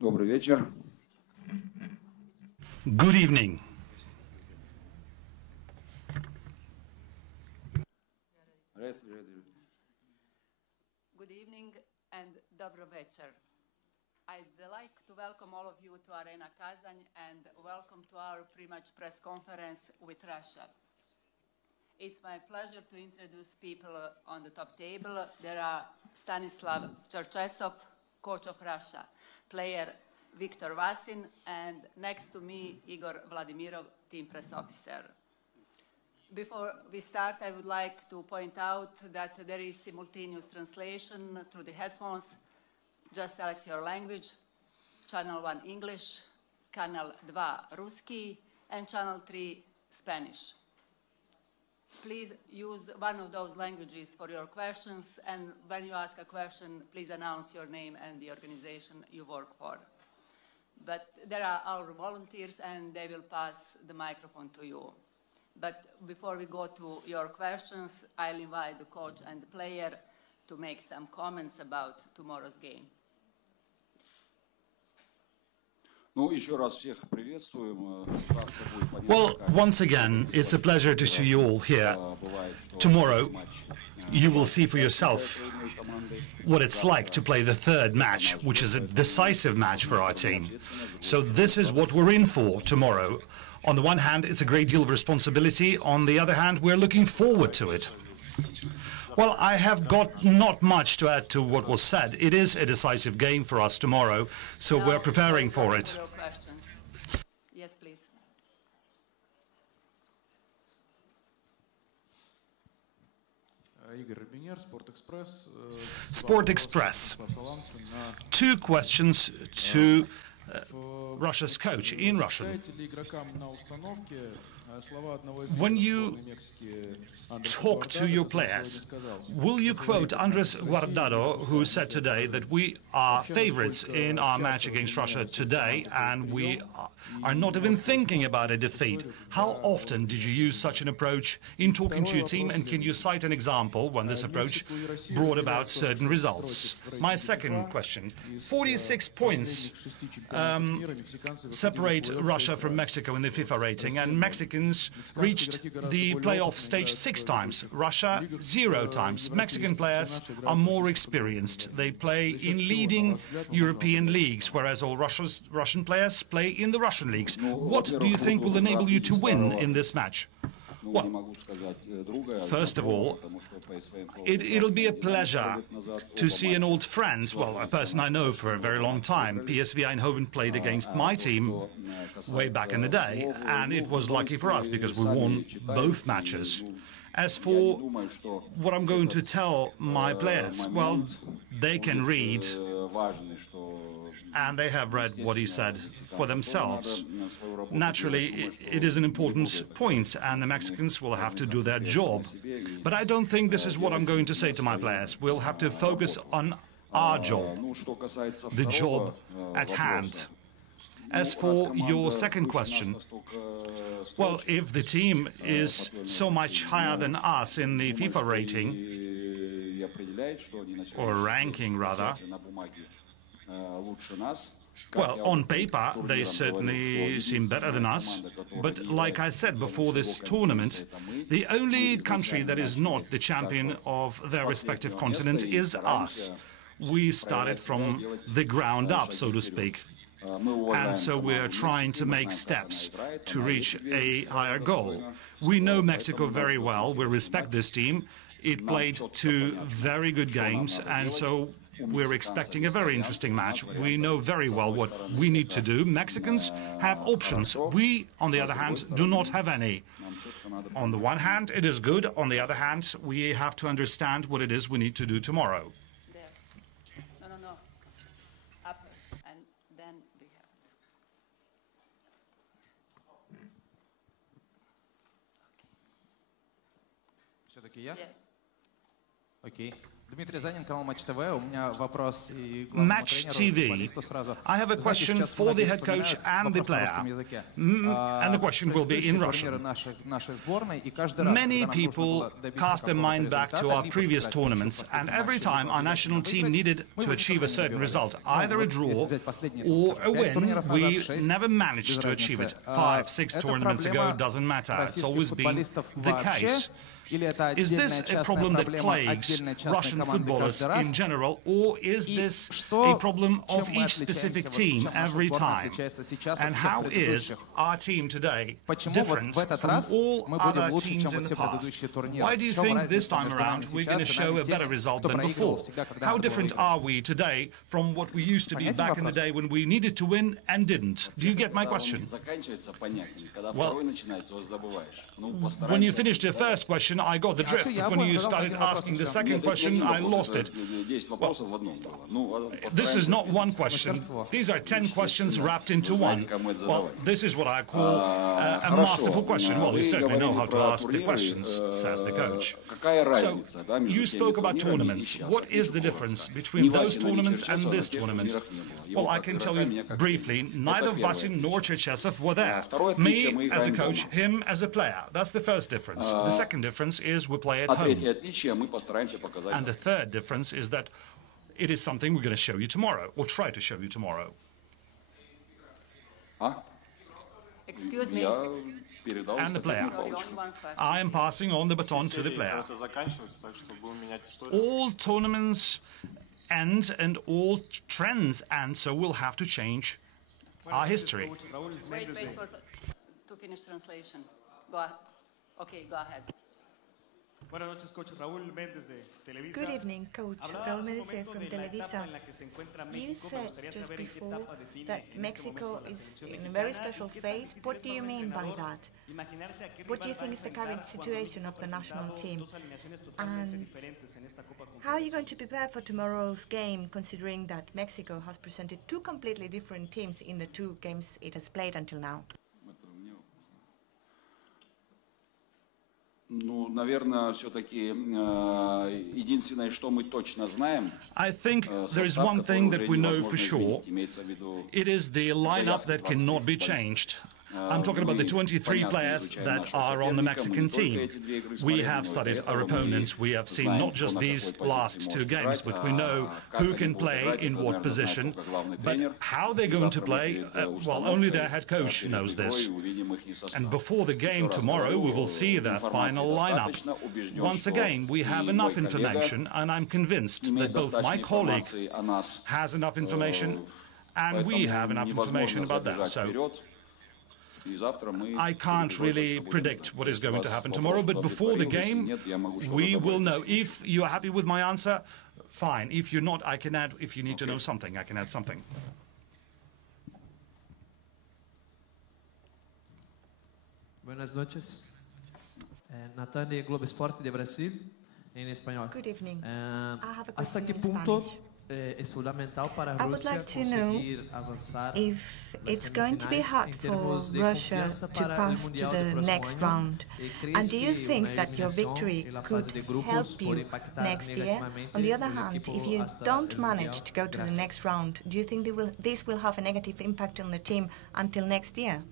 Добрый вечер. Good evening. Good evening and dobro večer. I'd like to welcome all of you to Arena Kazan and welcome to our pre-match press conference with Russia. It's my pleasure to introduce people on the top table. There are Stanislav CHERCHESOV, coach of Russia, player Viktor VASIN, and next to me, Igor Vladimirov, team press officer. Before we start, I would like to point out that there is simultaneous translation through the headphones. Just select your language, channel 1 English, channel 2 Ruski, and channel 3 Spanish. Please use one of those languages for your questions, and when you ask a question, please announce your name and the organization you work for. But there are our volunteers, and they will pass the microphone to you. But before we go to your questions, I'll invite the coach and the player to make some comments about tomorrow's game. Well, once again, it's a pleasure to see you all here. Tomorrow, you will see for yourself what it's like to play the third match, which is a decisive match for our team. So this is what we're in for tomorrow. On the one hand, it's a great deal of responsibility. On the other hand, we're looking forward to it. Well, I have got not much to add to what was said. It is a decisive game for us tomorrow, so we're preparing for it. Yes, please. Sport Express. Two questions to Russia's coach in Russian. When you talk to your players, will you quote Andres Guardado, who said today that we are favorites in our match against Russia today and we are not even thinking about a defeat? How often did you use such an approach in talking to your team, and can you cite an example when this approach brought about certain results? My second question, 46 points separate Russia from Mexico in the FIFA rating, and Mexicans reached the playoff stage 6 times, Russia 0 times. Mexican players are more experienced. They play in leading European leagues, whereas all Russian players play in the Russian leagues. What do you think will enable you to win in this match? Well, first of all, it'll be a pleasure to see an old friend, well, a person I know for a very long time. PSV Eindhoven played against my team way back in the day, and it was lucky for us because we won both matches. As for what I'm going to tell my players, well, they can read, and they have read what he said for themselves. Naturally, it is an important point, and the Mexicans will have to do their job. But I don't think this is what I'm going to say to my players. We'll have to focus on our job, the job at hand. As for your second question, well, if the team is so much higher than us in the FIFA rating, or ranking rather, well, on paper, they certainly seem better than us, but like I said before this tournament, the only country that is not the champion of their respective continent is us. We started from the ground up, so to speak, and so we're trying to make steps to reach a higher goal. We know Mexico very well, we respect this team. It played 2 very good games, and so we're expecting a very interesting match. We know very well what we need to do. Mexicans have options. We, on the other hand, do not have any. On the one hand, it is good. On the other hand, we have to understand what it is we need to do tomorrow. There. No. Up, and then we have. Все-таки я? Yeah. Окей. Match TV. I have a question for the head coach and the player. And the question will be in Russian. Many people cast their mind back to our previous tournaments, and every time our national team needed to achieve a certain result, either a draw or a win, we never managed to achieve it. 5, 6 tournaments ago, doesn't matter. It's always been the case. Is this a problem that plagues Russian footballers in general, or is this a problem of each specific team every time? And how is our team today different from all other teams in the past? Why do you think this time around we're going to show a better result than before? How different are we today from what we used to be back in the day when we needed to win and didn't? Do you get my question? Well, when you finished your first question, I got the drift. But when you started asking the second question, I lost it. Well, this is not one question. These are 10 questions wrapped into one. Well, this is what I call a masterful question. Well, you certainly know how to ask the questions, says the coach. So, you spoke about tournaments. What is the difference between those tournaments and this tournament? Well, I can tell you briefly, neither Vasin nor Cherchesov were there. Me as a coach, him as a player. That's the first difference. The second difference is we play at home. And the third difference is that it is something we're going to show you tomorrow, or try to show you tomorrow. Excuse me. And the player. I am passing on the baton to the player. All tournaments end and all trends end, so we'll have to change our history. Wait to finish translation. Okay, go ahead. Good evening, Coach. Raúl Méndez from Televisa. You said just before that Mexico is in a very special phase. What do you mean by that? What do you think is the current situation of the national team? And how are you going to prepare for tomorrow's game, considering that Mexico has presented 2 completely different teams in the 2 games it has played until now? I think there is one thing that we know for sure. It is the lineup that cannot be changed. I'm talking about the 23 players that are on the Mexican team. We have studied our opponents. We have seen not just these last 2 games, but we know who can play in what position. But how they're going to play, well, only their head coach knows this. And before the game tomorrow, we will see their final lineup. Once again, we have enough information, and I'm convinced that both my colleague has enough information, and we have enough information about that. So I can't really predict what is going to happen tomorrow, but before the game, we will know. If you are happy with my answer, fine. If you're not, I can add, if you need to know something, I can add something. Buenas noches. Natan de Globo Esporte de Brasil, em espanhol. Good evening. Hasta que punto es fundamental para a Rússia conseguir avançar? If it's going to be hard for Russia to pass to the next round, and do you think that your victory could help you next year? On the other hand, if you don't manage to go to the next round, do you think this will have a negative impact on the team until next year?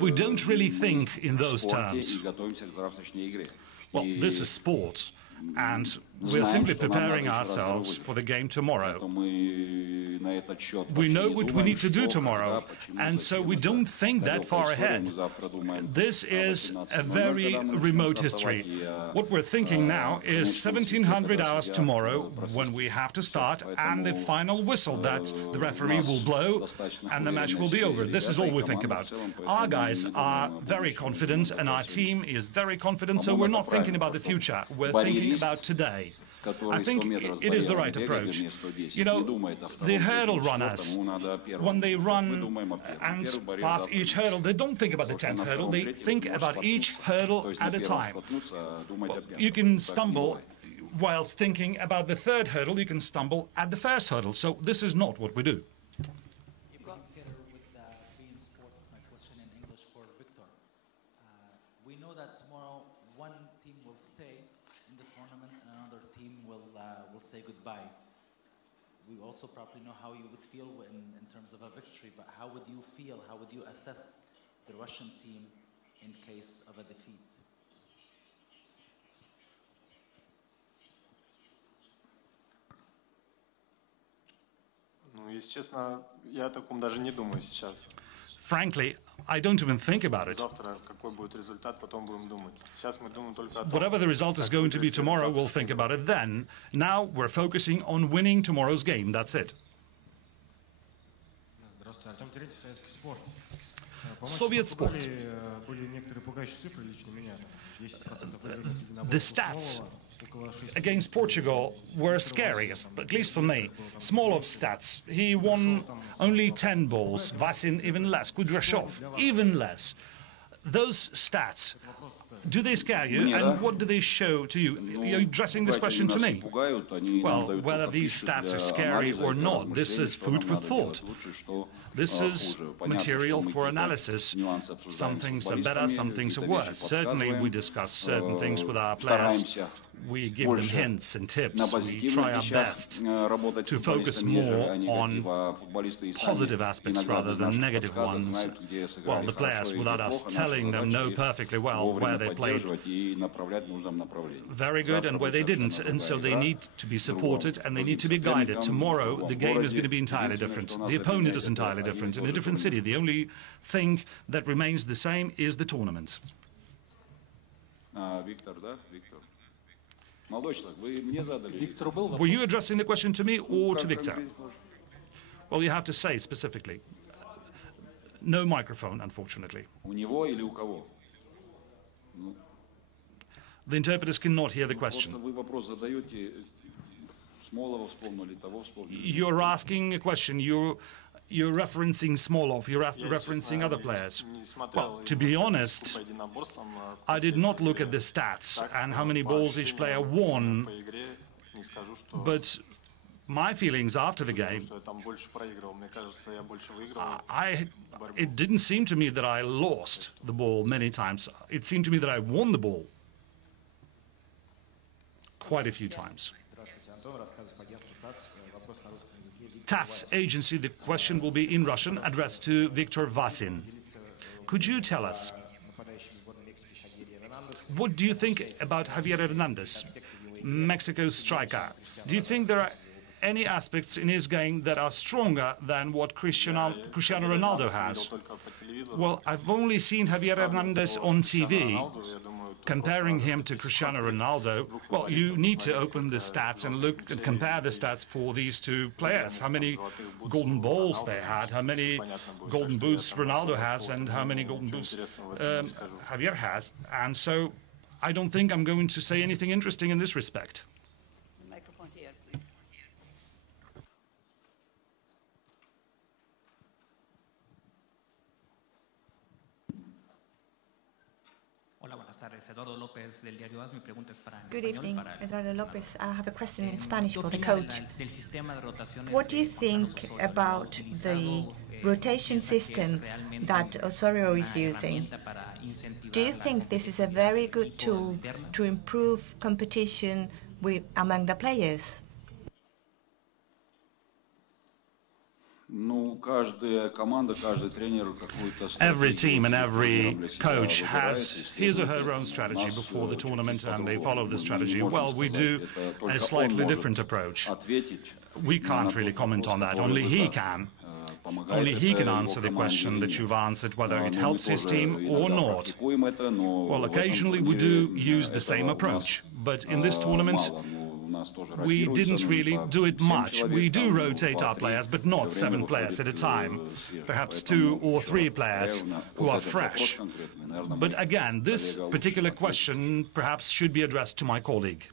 We don't really think in those terms. Well, this is sports, and we're simply preparing ourselves for the game tomorrow. We know what we need to do tomorrow, and so we don't think that far ahead. This is a very remote history. What we're thinking now is 1700 hours tomorrow, when we have to start, and the final whistle that the referee will blow, and the match will be over. This is all we think about. Our guys are very confident, and our team is very confident, so we're not thinking about the future. We're thinking about today. I think it is the right approach. You know, the hurdle runners, when they run and pass each hurdle, they don't think about the 10th hurdle, they think about each hurdle at a time. Well, you can stumble whilst thinking about the 3rd hurdle, you can stumble at the 1st hurdle, so this is not what we do. with being sports, my question in English for Victor. We know that tomorrow one team will stay in the tournament and another team will say goodbye. We also probably know how you would feel in terms of a victory, but how would you feel, how would you assess the Russian team in case of a defeat? Ну, если честно, я о таком даже не думаю сейчас. Frankly, I don't even think about it. Завтра какой будет результат, потом будем думать. Сейчас мы думаем только о том. Whatever the result is going to be tomorrow, we'll think about it then. Now we're focusing on winning tomorrow's game. That's it. Здравствуйте, Артем Терентьев, Советский спорт. Soviet sport. Были некоторые пугающие цифры лично меня. 10% The stats against Portugal were scariest, at least for me. Smolov stats. He won only 10 balls. Vasin even less. Kudryashov even less. Those stats, do they scare you? And what do they show to you? You're addressing this question to me. Well, whether these stats are scary or not, this is food for thought. This is material for analysis. Some things are better, some things are worse. Certainly we discuss certain things with our players. We give them hints and tips. We try our best to focus more on positive aspects rather than negative ones. Well, the players, without us telling them, know perfectly well where they played very good and where they didn't, and so they need to be supported and they need to be guided. Tomorrow, the game is going to be entirely different. The opponent is entirely different, in a different city. The only thing that remains the same is the tournament. Were you addressing the question to me or to Victor? Well, you have to say specifically. No microphone, unfortunately. The interpreters cannot hear the question. You're asking a question. You're referencing Smolov, you're referencing other players. Well, to be honest, I did not look at the stats and how many balls each player won, but my feelings after the game, it didn't seem to me that I lost the ball many times. It seemed to me that I won the ball quite a few times. TASS agency, the question will be in Russian, addressed to Viktor VASIN. Could you tell us, what do you think about Javier Hernandez, Mexico's striker? Do you think there are any aspects in his game that are stronger than what Cristiano Ronaldo has? Well, I've only seen Javier Hernandez on TV. Comparing him to Cristiano Ronaldo, well, you need to open the stats and look and compare the stats for these two players. How many golden balls they had, how many golden boots Ronaldo has, and how many golden boots Javier has. And so I don't think I'm going to say anything interesting in this respect. Microphone here, please. Good evening, Eduardo Lopez. I have a question in Spanish for the coach. What do you think about the rotation system that Osorio is using? Do you think this is a very good tool to improve competition among the players? Every team and every coach has his or her own strategy before the tournament, and they follow the strategy. Well, we do a slightly different approach. We can't really comment on that. Only he can. Only he can answer the question that you've answered, whether it helps his team or not. Well, occasionally we do use the same approach, but in this tournament we didn't really do it much. We do rotate our players, but not 7 players at a time. Perhaps 2 or 3 players who are fresh. But again, this particular question perhaps should be addressed to my colleague.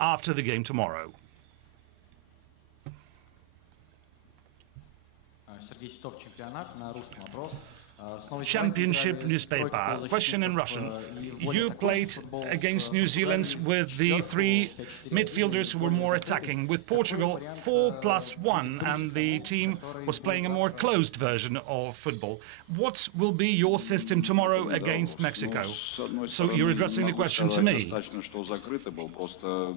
After the game tomorrow. Championship newspaper. Question in Russian. You played against New Zealand with the three midfielders who were more attacking. With Portugal, 4+1, and the team was playing a more closed version of football. What will be your system tomorrow against Mexico? So you're addressing the question to me.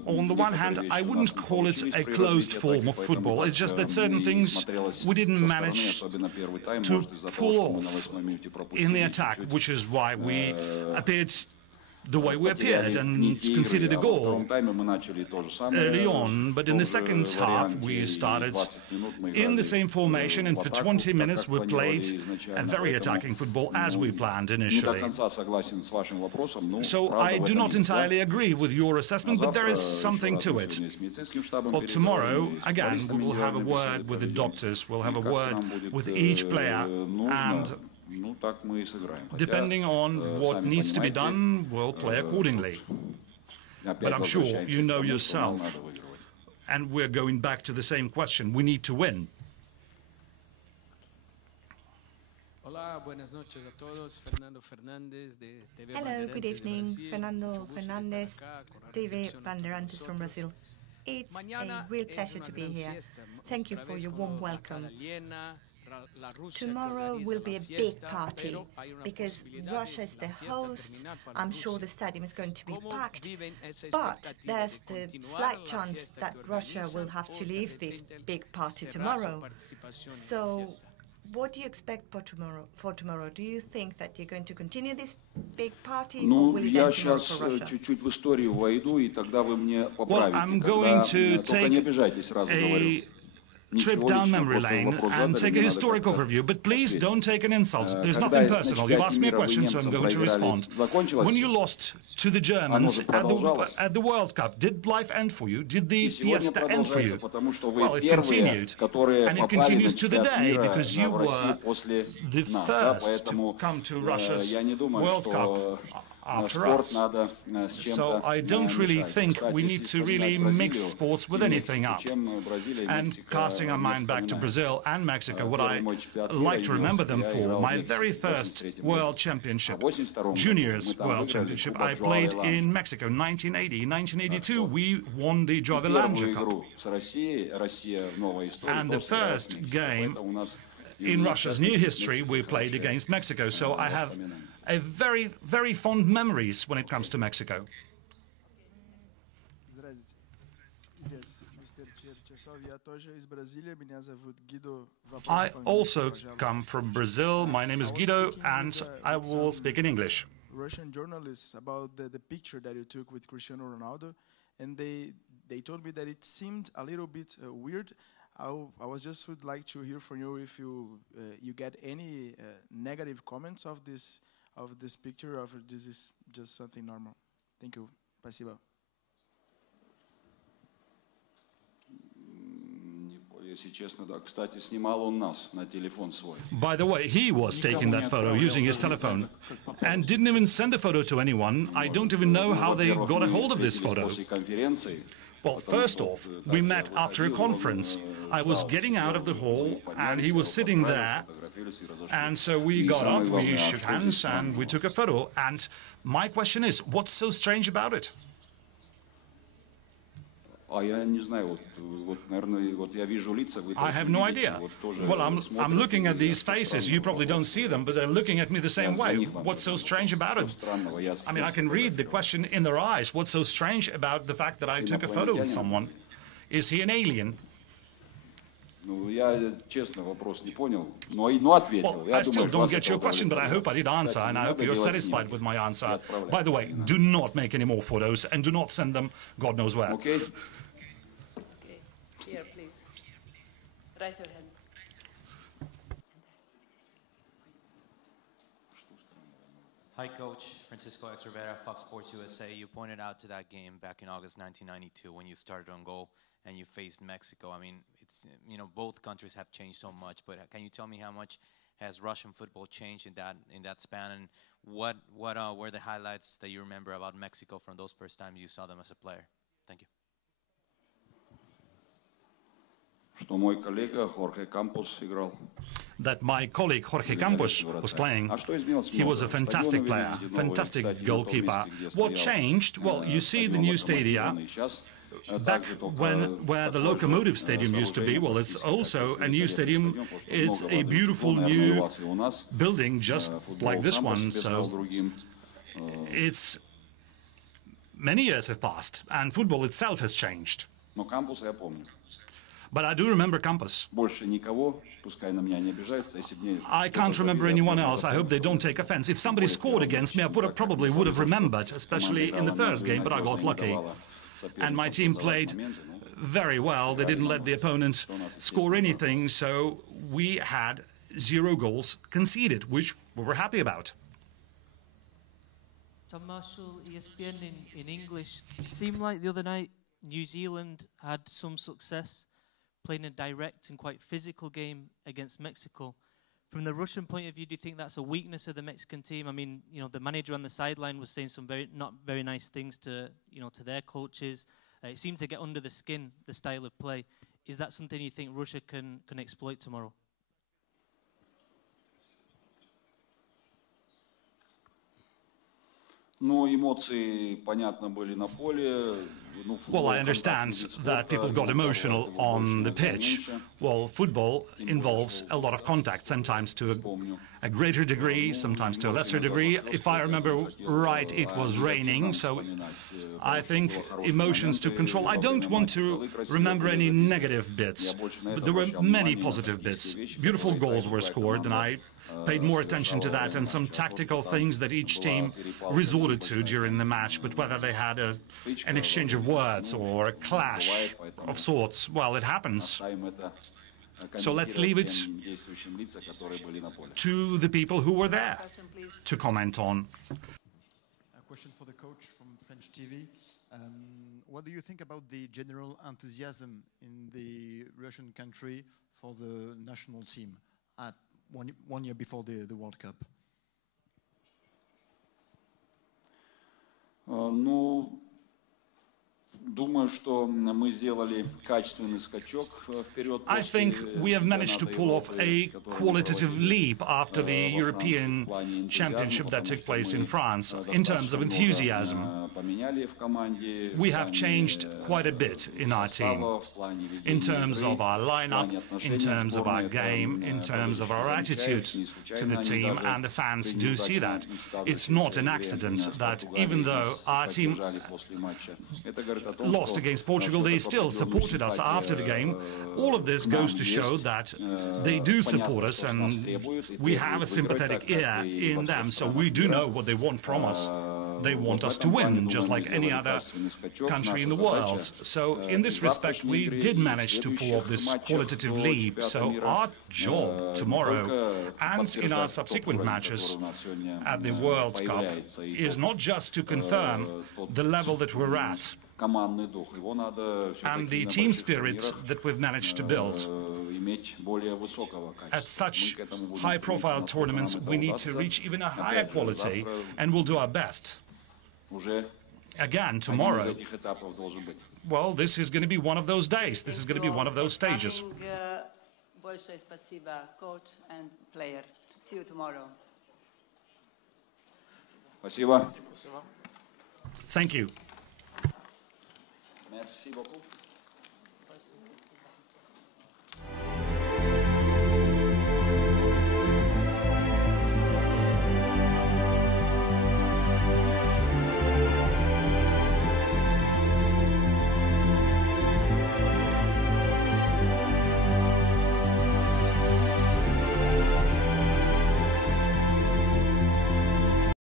On the one hand, I wouldn't call it a closed form of football. It's just that certain things we didn't manage to pull off in the attack, which is why we appeared the way we appeared and conceded a goal early on. But in the second half, we started in the same formation, and for 20 minutes we played a very attacking football as we planned initially. So I do not entirely agree with your assessment, but there is something to it. Well, tomorrow, again, we will have a word with the doctors, we'll have a word with each player, and depending on what needs to be done, we'll play accordingly. But I'm sure you know yourself, and we're going back to the same question, we need to win. Hello, good evening. Fernando Fernandez, TV Bandeirantes from Brazil. It's a real pleasure to be here. Thank you for your warm welcome. Tomorrow will be a big party because Russia is the host. I'm sure the stadium is going to be packed, but there's the slight chance that Russia will have to leave this big party tomorrow. So what do you expect for tomorrow? Do you think that you're going to continue this big party, or will you end tomorrow for Russia? Well, I'm going to take a trip down memory lane and take a historic overview, but please don't take an insult. There's nothing personal. You've asked me a question, so I'm going to respond. When you lost to the Germans at the World Cup, did life end for you? Did the fiesta end for you? Well, it continued, and it continues to the day, because you were the first to come to Russia's World Cup after us. So I don't really think we need to really mix sports with anything up. And casting our mind back to Brazil and Mexico, what I like to remember them for, my very first World Championship, Juniors World Championship, I played in Mexico, 1980. In 1982, we won the Javelanja Cup. And the first game in Russia's new history, we played against Mexico. So I have a very, very fond memories when it comes to Mexico. I also come from Brazil. My name is Guido, and I will speak in English. Russian journalists about the picture that you took with Cristiano Ronaldo, and they told me that it seemed a little bit weird. I was just would like to hear from you if you get any negative comments of this picture, or if this is just something normal. Thank you. Спасибо. By the way, he was taking that photo using his telephone and didn't even send the photo to anyone. I don't even know how they got a hold of this photo. Well, first off, we met after a conference. I was getting out of the hall and he was sitting there, and so we got up, we shook hands and we took a photo. And my question is, what's so strange about it? I have no idea. Well, I'm looking at these faces. You probably don't see them, but they're looking at me the same way. What's so strange about it? I mean, I can read the question in their eyes. What's so strange about the fact that I took a photo with someone? Is he an alien? Well, I still don't get your question, but I hope I did answer, and I hope you're satisfied with my answer. By the way, do not make any more photos, and do not send them God knows where. Okay. Here, please. Raise your hand. Hi, Coach. Francisco Extravera, Fox Sports USA. You pointed out to that game back in August 1992 when you started on goal and you faced Mexico. I mean, it's, you know, both countries have changed so much, but can you tell me how much has Russian football changed in that span, and what were the highlights that you remember about Mexico from those first times you saw them as a player? Thank you. that my colleague Jorge Campos was playing. He was a fantastic player, fantastic goalkeeper. What changed? Well, you see the new stadium. Back where the Locomotive Stadium used to be, well, it's also a new stadium. It's a beautiful new building, just like this one. So it's many years have passed, and football itself has changed. But I do remember Campos. I can't remember anyone else. I hope they don't take offense. If somebody scored against me, I probably would have remembered, especially in the first game, but I got lucky. And my team played very well. They didn't let the opponent score anything, so we had 0 goals conceded, which we were happy about. Tom Marshall, ESPN in English. It seemed like the other night New Zealand had some success playing a direct and quite physical game against Mexico. From the Russian point of view, do you think that's a weakness of the Mexican team? I mean, you know, the manager on the sideline was saying some not very nice things to, you know, to their coaches. It seemed to get under the skin, the style of play. Is that something you think Russia can exploit tomorrow? Well, I understand that people got emotional on the pitch. Well, football involves a lot of contact, sometimes to a greater degree, sometimes to a lesser degree. If I remember right, it was raining, so I think emotions took control. I don't want to remember any negative bits, but there were many positive bits. Beautiful goals were scored, and I paid more attention to that, and some tactical things that each team resorted to during the match. But whether they had an exchange of words or a clash of sorts, well, it happens. So let's leave it to the people who were there to comment on. A question for the coach from French TV. What do you think about the general enthusiasm in the Russian country for the national team at one year before the World Cup? I think we have managed to pull off a qualitative leap after the European Championship that took place in France in terms of enthusiasm. We have changed quite a bit in our team, in terms of our lineup, in terms of our game, in terms of our attitude to the team, and the fans do see that. It's not an accident that even though our team lost against Portugal, they still supported us after the game. All of this goes to show that they do support us, and we have a sympathetic ear in them, so we do know what they want from us. They want us to win, just like any other country in the world. So in this respect, we did manage to pull off this qualitative leap. So our job tomorrow and in our subsequent matches at the World Cup is not just to confirm the level that we're at and the team spirit that we've managed to build. At such high-profile tournaments, we need to reach even a higher quality, and we'll do our best. Again, tomorrow, well, this is going to be one of those days. This is going to be one of those stages. Coach and player. See you tomorrow. Thank you. Merci beaucoup.